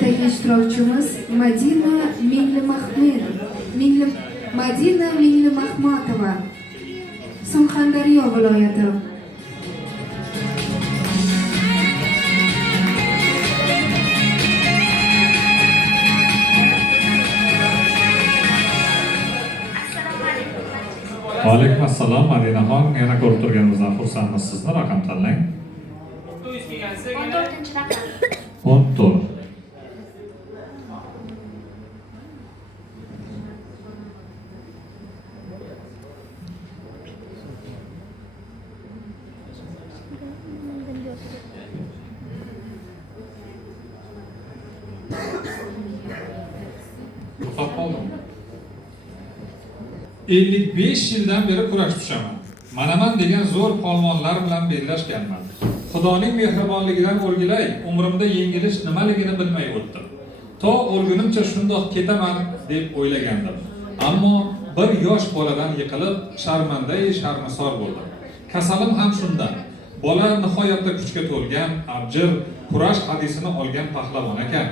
navbatdagi ishtirokchimiz Madina Mingli-Mahmatova, Surxondaryo viloyati. Alaykum assalom Madinaxon, yana ko'rib turganimizdan xursandmiz. Sizni raqam tanlang. 14-raqam. 14. Ruxsat qoldimi? 55 yildan beri kurash tushaman. Manaman degan zo'r polvonlar bilan bellashganman. Xudoning mehribonligidan o'rgilay, umrimda yengilish nimaligini bilmay o'tdim. To o'lgunimcha shundoq ketaman deb o'ylagandim. Ammo bir yosh boladan yiqilib, sharmisor bo'ldim. Kasalim ham shundan. Bola nihoyatda kuchga to'lgan, abjir, kurash hadisini olgan pahlavon ekan.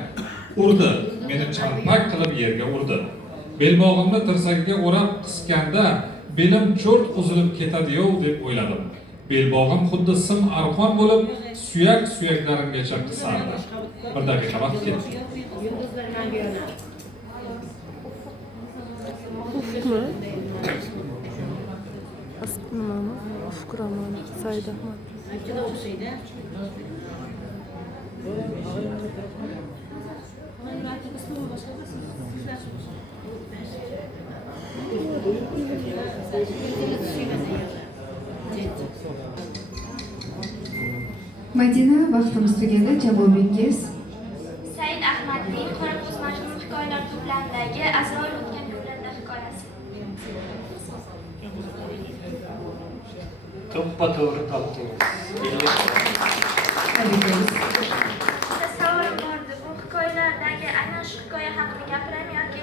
Urdi, meni charpak qilib yerga urdi. Belbog'imni tirsagiga o'rab qisganda belim cho'rt uzilib ketadi-yu deb o'yladim. Belbog'im xuddi sim arqon bo'lib, suyaklarimgacha qisardi. Bir daqiqa vaqt ketdi. Ufqmi? Asqimami? Ufqraman. Said Ahmad. Juda o'xshaydi. Madina, vaqtimiz tugadi. Javobingiz? Said Ahmadning Qorako'z majnun hikoyalar to'plamidagi Azroil o'tgan yo'llarda hikoyasi. To'ppa-to'g'ri topdingiz. Tabriklaymiz. Bitta savolim bor edi. Bu hikoyalardagi aynan shu hikoya haqida gapiraymi yoki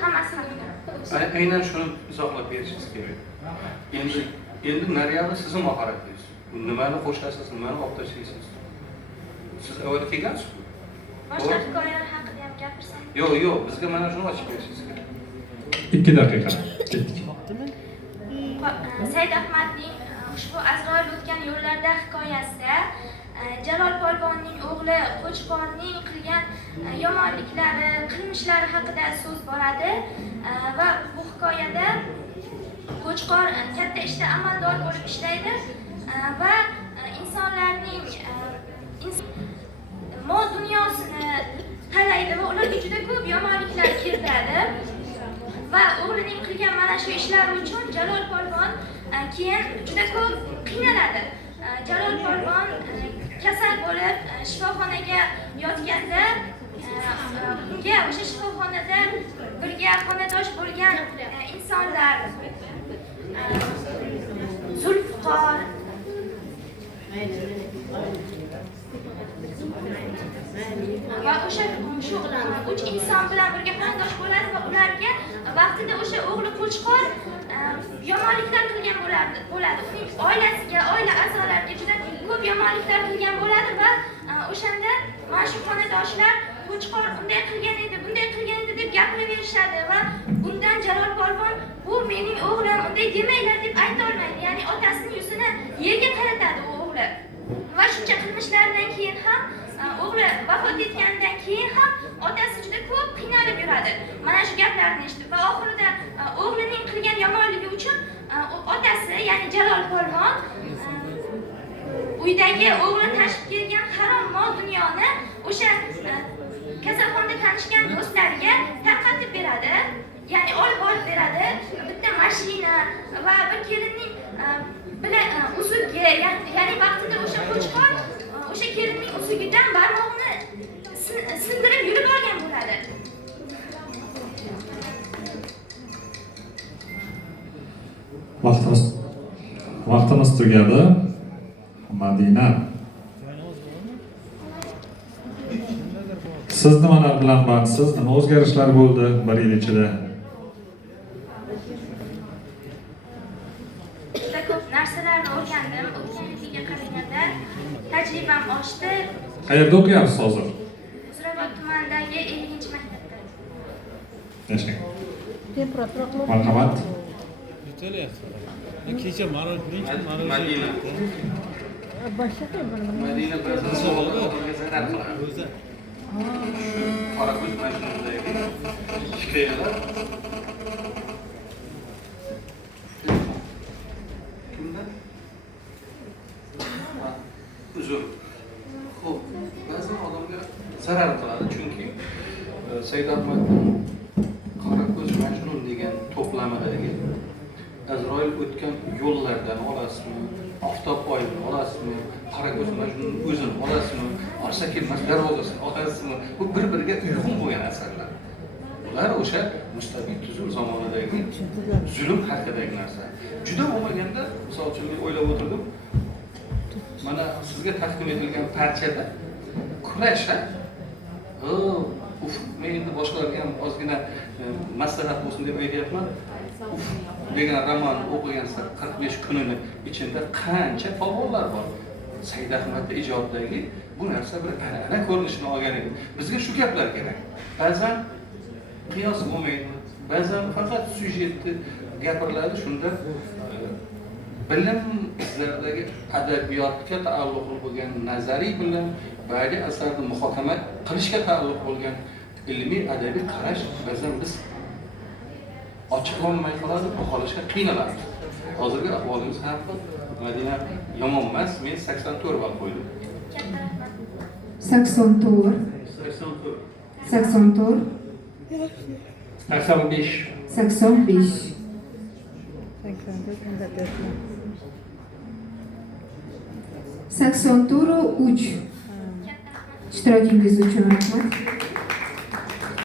hammasi haqida? Aynan shuni izohlab berishingiz kerak. Endi nariyani sizni mahoratingiz. Nimani qo'shasiz, nimani olib tashlaysiz? Siz avval kelgansiz-ku. Boshqa hikoyalar haqida ham gapirsangiz. Yo'q, bizga mana shuni ochib berishingiz kerak. 2 daqiqa. Ketdik. Said Ahmadning ushbu Azroil o'tgan yo'llarda hikoyasida Jalol polvonning o'g'li Qo'chqorning qilgan yomonliklari, qilmishlari haqida so'z boradi va bu hikoyada Qo'chqor katta ishda amaldor bo'lib ishlaydi va insonlarning mol dunyosini talaydi va ularga juda ko'p yomonliklar kiritadi. Va o'g'lining qilgan mana shu ishlari uchun Jalol polvon keyin juda ko'p qiynaladi. Jalol polvon kasal bo'lib shifoxonaga yotganda unga o'sha shifoxonada birga xonadosh bo'lgan insonlar Zulfiqor va o'sha shu 3 inson bilan birga xonadosh bo'ladi va ularga vaqtida o'sha o'g'li Qo'chqor yomonliklar qilgan bo'ladi. Uning oilasiga, oila a'zolariga juda ko'p yomonliklar qilgan bo'ladi va o'shanda mana shu xonadoshlar Qo'chqor unday qilgan edi, bunday qilgan edi deb gapiraverishadi va bundan Jalol polvon bu mening o'g'lim, unday demanglar deb ayta olmaydi. Ya'ni otasining yuzini yerga qaratadi u o'g'li. Va shuncha qilmishlaridan keyin ham o'g'li vafot etganidan keyin ham otasi juda ko'p qiynalib yuradi. Mana shu gaplarni eshitib va oxirida o'g'lining qilgan yomonligi uchun otasi, ya'ni Jalol polvon uydagi o'g'li tashib kelgan harom mol dunyoni o'sha kasalxonada tanishgan do'stlariga tarqatib beradi. Ya'ni olib beradi. Bitta mashina va bir kelinning uzugi, ya'ni vaqtida o'sha Qo'chqor o'sha kelinning uzugidan barmoqni sindirib yurib olgan bo'ladi. Vaqtimiz tugadi. Madina. Siz nimalar bilan bandsiz? Nima o'zgarishlar bo'ldi 1 yil ichida? Juda ko'p narsalarni o'rgandim. O'tgan yilga qaraganda tajribam oshdi. Qayerda o'qiyapsiz hozir? Uzrabot tuman tumandagi 50-maktabda. Yashang. Temperatura Marhamat. kecha Madina. Başka bir Madina ba'zan sog'liqqa zarar qiladi. Qorako'z mashinadagi shikoyatlar. Kimda? Uzr. Xo'p, ba'zan odamga zarar qiladi, chunki Said Ahmadning Qorako'z mashinun degan to'plamidagi Azroil o'tgan yo'llardan olasizmi, oftob oyini olasizmi, Qorako'z mashinun o'zini olasizmi, Orsa kelmas darvozasini olasizmi, bu bir-biriga uyg'un bo'lgan asarlar. Ular o'sha mustabid tuzum zamonidagi zulm haqidagi narsa. Juda bo'lmaganda, misol uchun men o'ylab o'tirdim, mana sizga taqdim etilgan parchada kurashlar, men endi boshqalarga ham ozgina maslahat bo'lsin deb aytyapman. Degan roman o'qigansa 45 kunini ichida qancha polvonlar bor. Said Ahmadning ijodidagi bu narsa bir an'ana ko'rinishini olgan edi. Bizga shu gaplar kerak. Ba'zan qiyos bo'lmaydi. Ba'zan faqat syujetni gapiriladi, shunda bilim izlaridagi adabiyotga taalluqli bo'lgan nazariy bilim, ba'zi asarni muhokama qilishga taalluq bo'lgan ilmiy adabiy qarash ba'zan biz ochiqlanmay qoladi, baholashga qiynalamiz. Hozirgi ahvolingiz ham Madina yomon emas, men 84 ball qo'ydim. 84, 84, 85. 85. 84 3. İştirakingiz uchun rahmat.